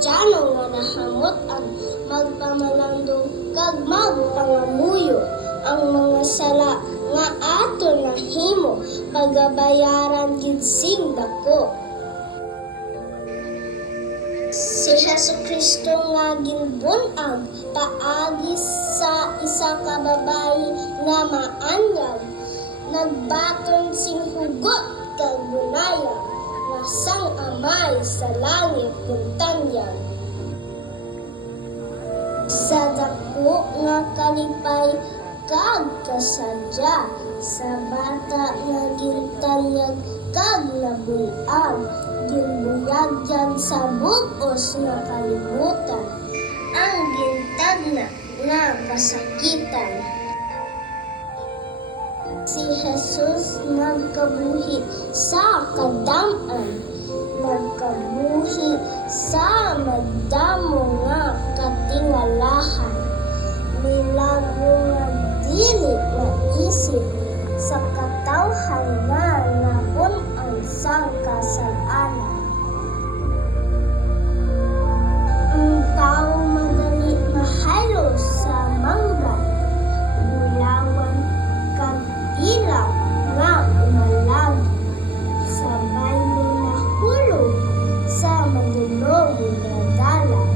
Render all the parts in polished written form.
Kristiyano nga nahamot ang magpamalandong kag magpangamuyo ang mga sala nga ato nahimo pagabayaran gid sing dako. Si Jesucristo nga ginbun-ag paagi sa isa ka babayi nga maanyag, nagbaton sing hugot kag bunaya nga sang Amay sa langit ug tanyag. Sa dako nga kalipay kag kasadya sa bata nga gintanyag kag nabul-ag, ginbuyag dyan sa bug-os nga kalibutan, ang gintagna nga kasakitan. Si Jesus nagkabuhi sa kadam-an, nagkabuhi sa madamo nga katingalahan, milagro nga dili maisip sa katawhan nga naun-an sang kasalanan. Ang tao madali mahalo sa manggan, bulawan kag ilang nga umalag, sa baylo nahulog sa madulog nga dalan,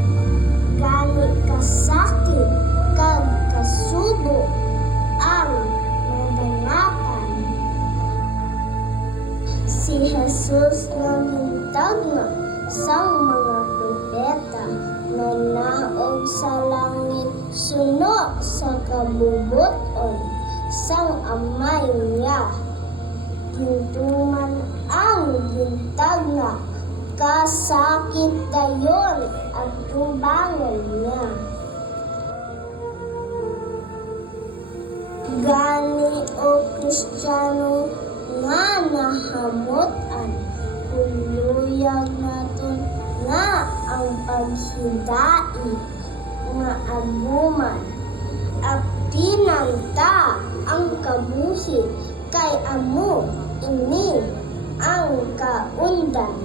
gani kasakit kag kasubo ang nadangatan. Si Jesus nga gintagna sang mga propeta nga naog sa langit suno sa kabubuton sang Amay niya. Gintuman ang gintagna kasakit dayon at tubangan niya. Gani o Kristiyano nga nahamutan, kuluyag naton nga ang paghidai nga aguman, apinan ta ang kabuhi kay amo ini ang kaundan.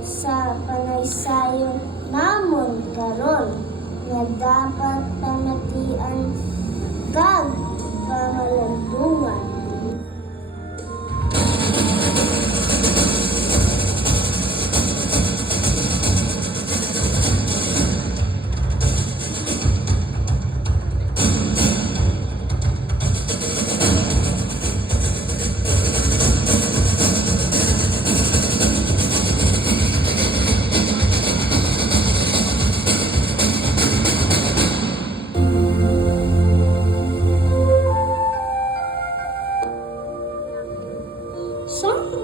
Sa panaysayon namon karon nga dapat panatian kag pangalandungan.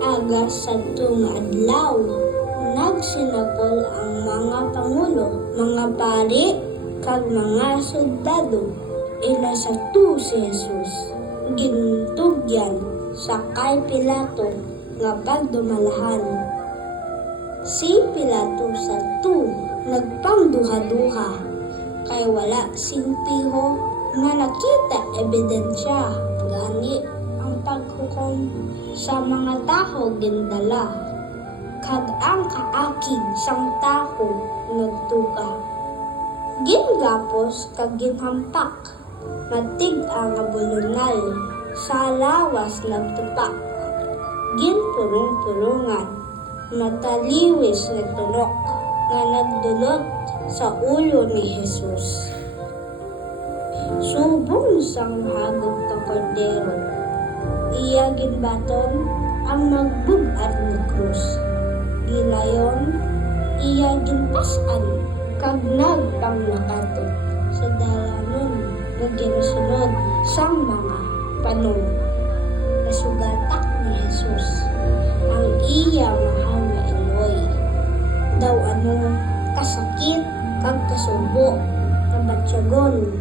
Aga sa adlaw, nagsinapol ang mga pangulo, mga pari, kag mga soldado. Ila sa si Jesus, gintugyan sa kay Pilato nga pagdumalahan. Si Pilato sa nagpangduha-duha, kay wala sing piho nga nakita ebidensya, gani ang paghukom sa mga taho gindala, kag ang kaakig sang taho nagtuga. Gingapos kag ginhampak, matig-a nga bulunal, sa lawas nagtupak. Ginpurong-purungan, mataliwis na tunok, nga nagdulot sa ulo ni Jesus. Subong sang hagod ka kordero, iya ginbaton ang magbug-at ni krus. Gilayon, iya ginpasan kag nagpanglakatot sa dalanon nga ginasunod sang mga panon. Nasugatak ni Jesus ang iya mahal nga Eloy. Daw kasakit kag kasubo, kabatsyagon,